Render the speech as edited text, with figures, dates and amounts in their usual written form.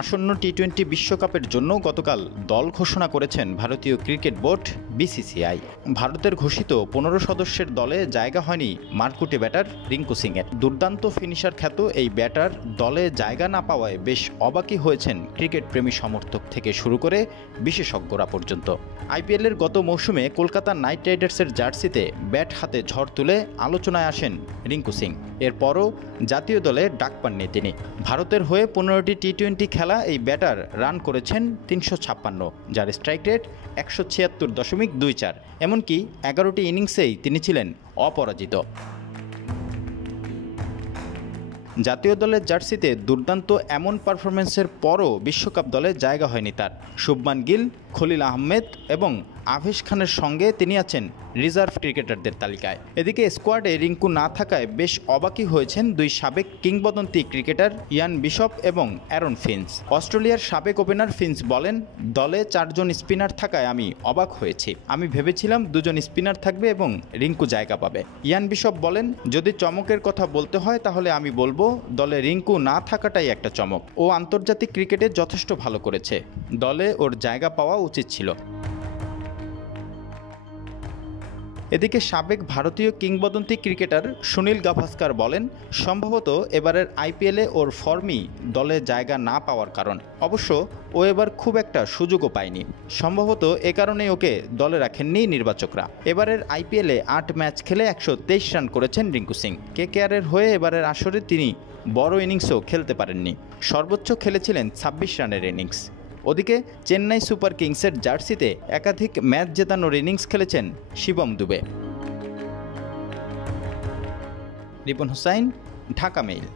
আসন্ন টি-20 বিশ্বকাপের জন্য গতকাল দল ঘোষণা করেছেন ভারতীয় ক্রিকেট বোর্ড বিসিসিআই। ভারতের ঘোষিত 15 সদস্যের দলে জায়গা হয়নি মারকুটে ব্যাটার রিঙ্কু সিংয়ের। দুর্দান্ত ফিনিশার খ্যাত এই ব্যাটার দলে জায়গা না পাওয়ায় বেশ অবাকই হয়েছেন ক্রিকেট প্রেমী সমর্থক থেকে শুরু করে বিশেষজ্ঞরা পর্যন্ত। আইপিএলের গত মৌসুমে কলকাতা নাইট রাইডার্সের জার্সিতে ব্যাট হাতে ঝড় তুলে আলোচনায় আসেন রিঙ্কু সিং। এরপরও জাতীয় দলে ডাক পাননি তিনি। ভারতের হয়ে 15টি টি-20 খেলা এই ব্যাটার রান করেছেন 356, যার স্ট্রাইক রেট 176.24। এমনকি 11টি ইনিংসেই তিনি ছিলেন অপরাজিত। জাতীয় দলের জার্সিতে দুর্দান্ত এমন পারফরম্যান্সের পরও বিশ্বকাপ দলে জায়গা হয়নি তার। শুভমান গিল, খলিল আহমেদ এবং আভেশ খানের সঙ্গে তিনি আছেন রিজার্ভ ক্রিকেটারদের তালিকায়। এদিকে স্কোয়াডে রিঙ্কু না থাকায় বেশ অবাকই হয়েছেন দুই সাবেক কিংবদন্তি ক্রিকেটার ইয়ান বিশপ এবং অ্যারন ফিঞ্চ। অস্ট্রেলিয়ার সাবেক ওপেনার ফিঞ্চ বলেন, দলে 4 জন স্পিনার থাকায় আমি অবাক হয়েছি। আমি ভেবেছিলাম 2 জন স্পিনার থাকবে এবং রিঙ্কু জায়গা পাবে। ইয়ান বিশপ বলেন, যদি চমকের কথা বলতে হয় তাহলে আমি বলবো দলে রিঙ্কু না থাকাটাই একটা চমক। ও আন্তর্জাতিক ক্রিকেটে যথেষ্ট ভালো করেছে। দলে ওর জায়গা পাওয়া উচিত ছিল। এদিকে সাবেক ভারতীয় কিংবদন্তি ক্রিকেটার সুনীল গাভাস্কার বলেন, সম্ভবত এবারের আইপিএলে ওর ফর্মই দলে জায়গা না পাওয়ার কারণ। অবশ্য ও এবার খুব একটা সুযোগও পায়নি। সম্ভবত এ কারণেই ওকে দলে রাখেননি নির্বাচকরা। এবারের আইপিএলে 8 ম্যাচ খেলে 123 রান করেছেন রিঙ্কু সিং। কেকেআরের হয়ে এবারের আসরে তিনি বড় ইনিংসও খেলতে পারেননি। সর্বোচ্চ খেলেছিলেন 26 রানের ইনিংস। ওদিকে চেন্নাই সুপার কিংসের জার্সিতে একাধিক ম্যাচ জেতানোর ইনিংস খেলেছেন শিবম দুবে। রিপন হুসাইন, ঢাকা মেইল।